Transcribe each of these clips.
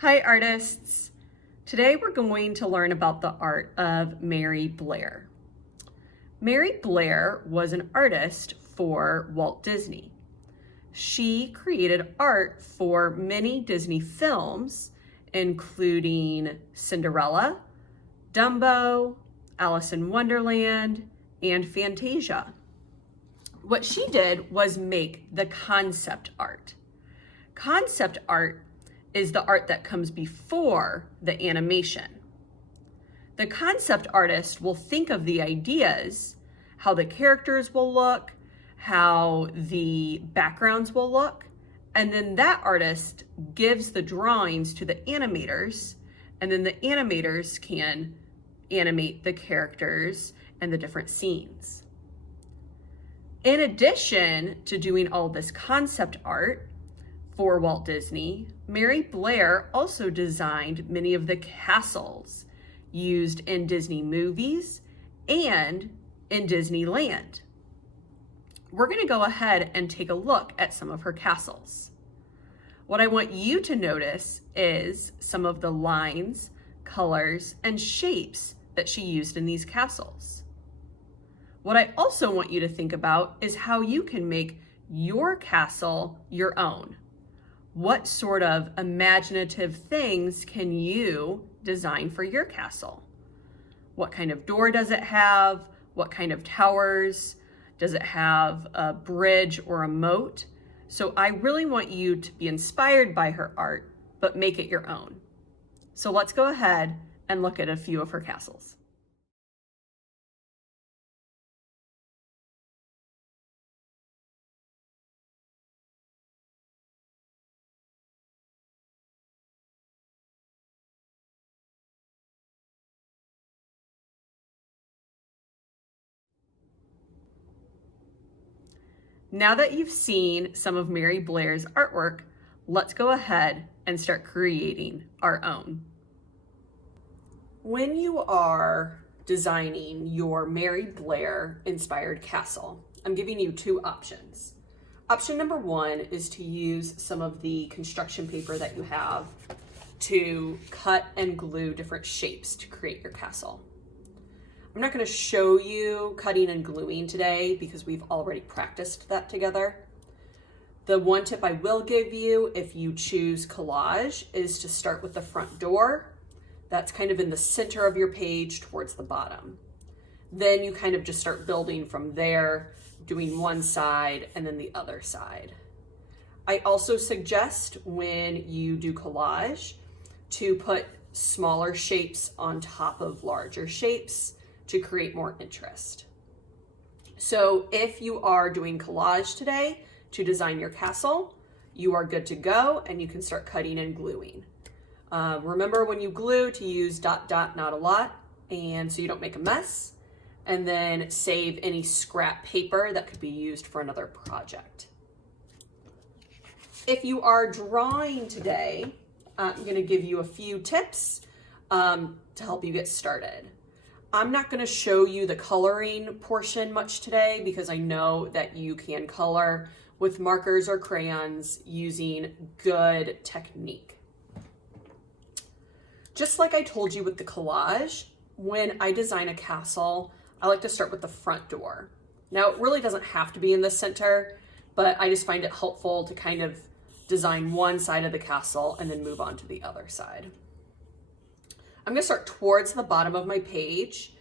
Hi artists! Today we're going to learn about the art of Mary Blair. Mary Blair was an artist for Walt Disney. She created art for many Disney films, including Cinderella, Dumbo, Alice in Wonderland, and Fantasia. What she did was make the concept art. Concept art is the art that comes before the animation. The concept artist will think of the ideas, how the characters will look, how the backgrounds will look, and then that artist gives the drawings to the animators, and then the animators can animate the characters and the different scenes. In addition to doing all this concept art for Walt Disney, Mary Blair also designed many of the castles used in Disney movies and in Disneyland. We're going to go ahead and take a look at some of her castles. What I want you to notice is some of the lines, colors, and shapes that she used in these castles. What I also want you to think about is how you can make your castle your own. What sort of imaginative things can you design for your castle? What kind of door does it have? What kind of towers? Does it have a bridge or a moat? So I really want you to be inspired by her art, but make it your own. So let's go ahead and look at a few of her castles. Now that you've seen some of Mary Blair's artwork, let's go ahead and start creating our own. When you are designing your Mary Blair inspired castle, I'm giving you two options. Option number one is to use some of the construction paper that you have to cut and glue different shapes to create your castle. I'm not going to show you cutting and gluing today because we've already practiced that together. The one tip I will give you if you choose collage is to start with the front door. That's kind of in the center of your page towards the bottom. Then you kind of just start building from there, doing one side and then the other side. I also suggest when you do collage to put smaller shapes on top of larger shapes to create more interest. So if you are doing collage today to design your castle, you are good to go and you can start cutting and gluing. Remember when you glue to use dot, dot, not a lot, and so you don't make a mess, and then save any scrap paper that could be used for another project. If you are drawing today, I'm gonna give you a few tips to help you get started. I'm not going to show you the coloring portion much today because I know that you can color with markers or crayons using good technique. Just like I told you with the collage, when I design a castle, I like to start with the front door. Now, it really doesn't have to be in the center, but I just find it helpful to kind of design one side of the castle and then move on to the other side. I'm going to start towards the bottom of my page.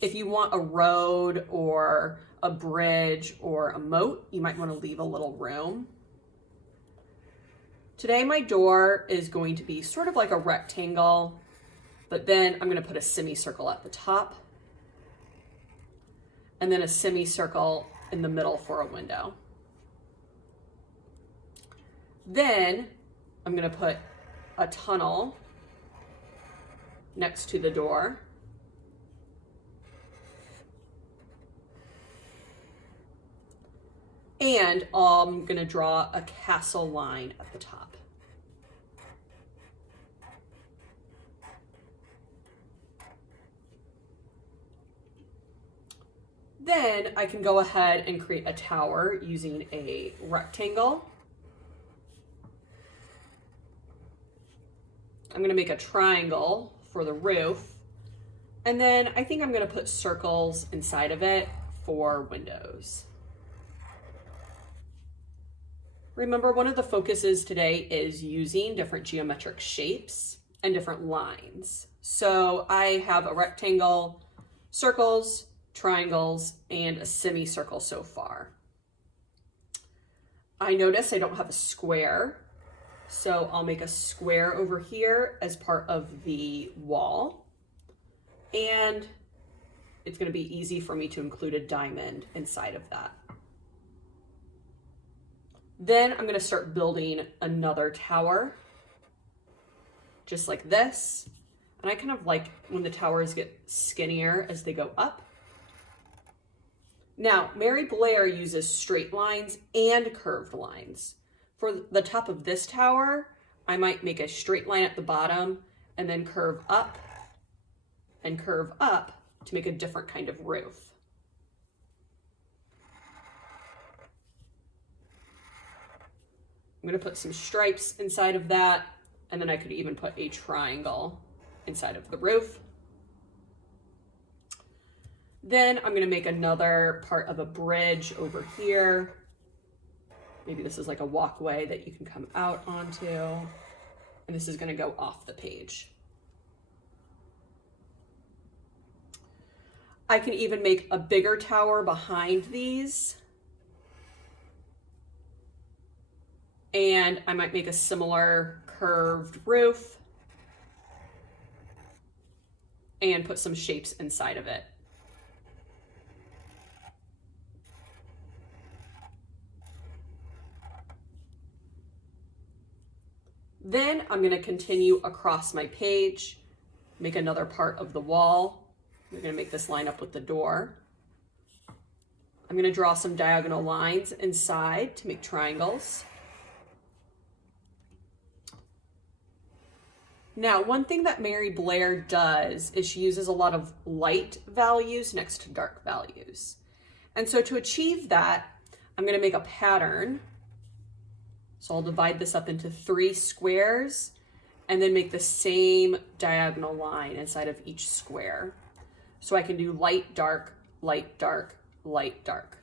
If you want a road or a bridge or a moat, you might want to leave a little room. Today, my door is going to be sort of like a rectangle, but then I'm going to put a semicircle at the top and then a semicircle in the middle for a window. Then I'm going to put a tunnel next to the door. And I'm going to draw a castle line at the top. Then I can go ahead and create a tower using a rectangle. I'm gonna make a triangle for the roof. And then I think I'm gonna put circles inside of it for windows. Remember, one of the focuses today is using different geometric shapes and different lines. So I have a rectangle, circles, triangles, and a semicircle so far. I notice I don't have a square, so I'll make a square over here as part of the wall. And it's going to be easy for me to include a diamond inside of that. Then I'm going to start building another tower, just like this. And I kind of like when the towers get skinnier as they go up. Now, Mary Blair uses straight lines and curved lines. For the top of this tower, I might make a straight line at the bottom and then curve up and curve up to make a different kind of roof. I'm going to put some stripes inside of that, and then I could even put a triangle inside of the roof. Then I'm going to make another part of a bridge over here. Maybe this is like a walkway that you can come out onto, and this is going to go off the page. I can even make a bigger tower behind these. And I might make a similar curved roof and put some shapes inside of it. Then I'm going to continue across my page, make another part of the wall. We're going to make this line up with the door. I'm going to draw some diagonal lines inside to make triangles. Now, one thing that Mary Blair does is she uses a lot of light values next to dark values. And so to achieve that, I'm going to make a pattern. So I'll divide this up into 3 squares and then make the same diagonal line inside of each square. So I can do light, dark, light, dark, light, dark.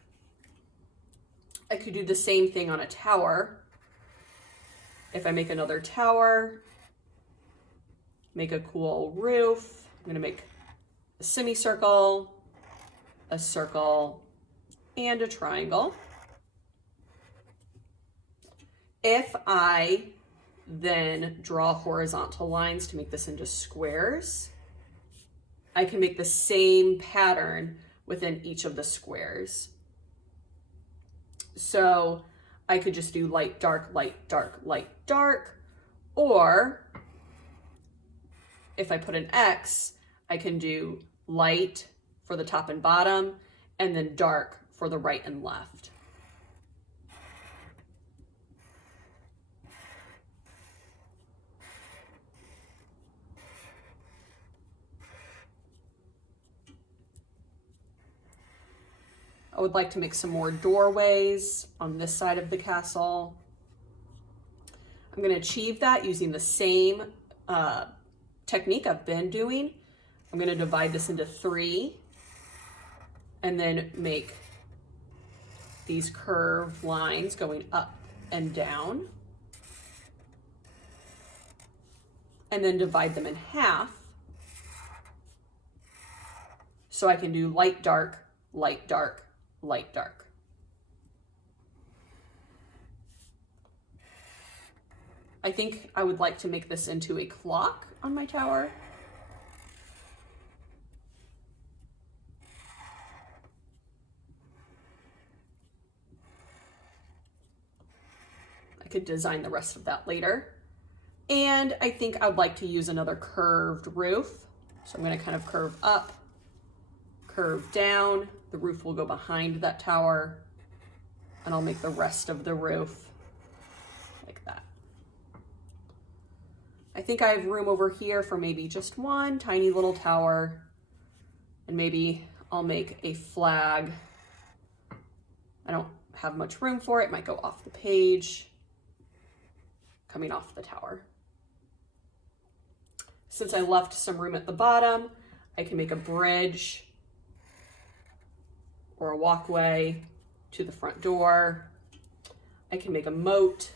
I could do the same thing on a tower. If I make another tower, make a cool roof, I'm going to make a semicircle, a circle, and a triangle. If I then draw horizontal lines to make this into squares, I can make the same pattern within each of the squares. So I could just do light, dark, light, dark, light, dark, or if I put an X, I can do light for the top and bottom, and then dark for the right and left. I would like to make some more doorways on this side of the castle. I'm going to achieve that using the same technique I've been doing. I'm going to divide this into 3 and then make these curved lines going up and down, and then divide them in half so I can do light, dark, light, dark, light, dark. I think I would like to make this into a clock on my tower. I could design the rest of that later. And I think I would like to use another curved roof. So I'm going to kind of curve up, curve down. The roof will go behind that tower, and I'll make the rest of the roof like that. I think I have room over here for maybe just one tiny little tower, and maybe I'll make a flag. I don't have much room for it. It might go off the page, coming off the tower. Since I left some room at the bottom, I can make a bridge or a walkway to the front door. I can make a moat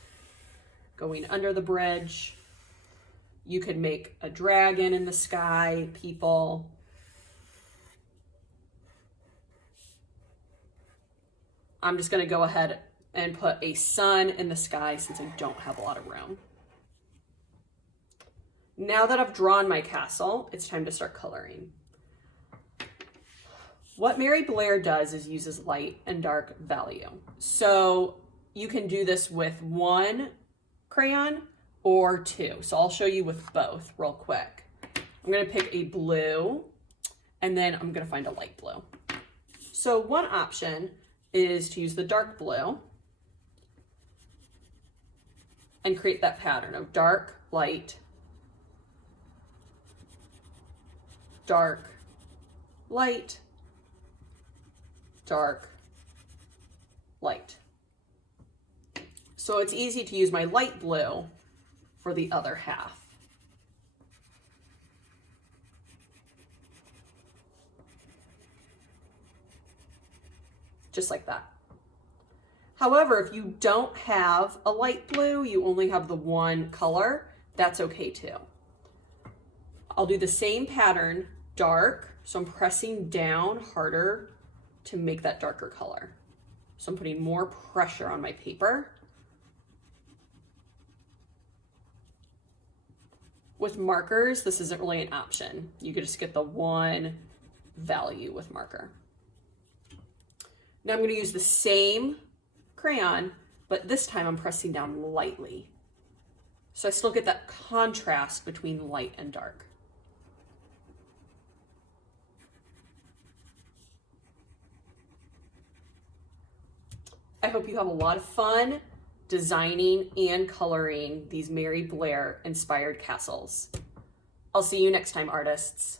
going under the bridge. You could make a dragon in the sky, people. I'm just gonna go ahead and put a sun in the sky since I don't have a lot of room. Now that I've drawn my castle, it's time to start coloring. What Mary Blair does is uses light and dark value. So you can do this with one crayon or two. So I'll show you with both real quick. I'm gonna pick a blue and then I'm gonna find a light blue. So one option is to use the dark blue and create that pattern of dark, light, dark, light, dark, light. So it's easy to use my light blue for the other half. Just like that. However, if you don't have a light blue, you only have the one color, that's okay too. I'll do the same pattern, dark, so I'm pressing down harder to make that darker color. So I'm putting more pressure on my paper. With markers, this isn't really an option. You could just get the one value with marker. Now I'm going to use the same crayon, but this time I'm pressing down lightly. So I still get that contrast between light and dark. I hope you have a lot of fun designing and coloring these Mary Blair inspired castles. I'll see you next time, artists.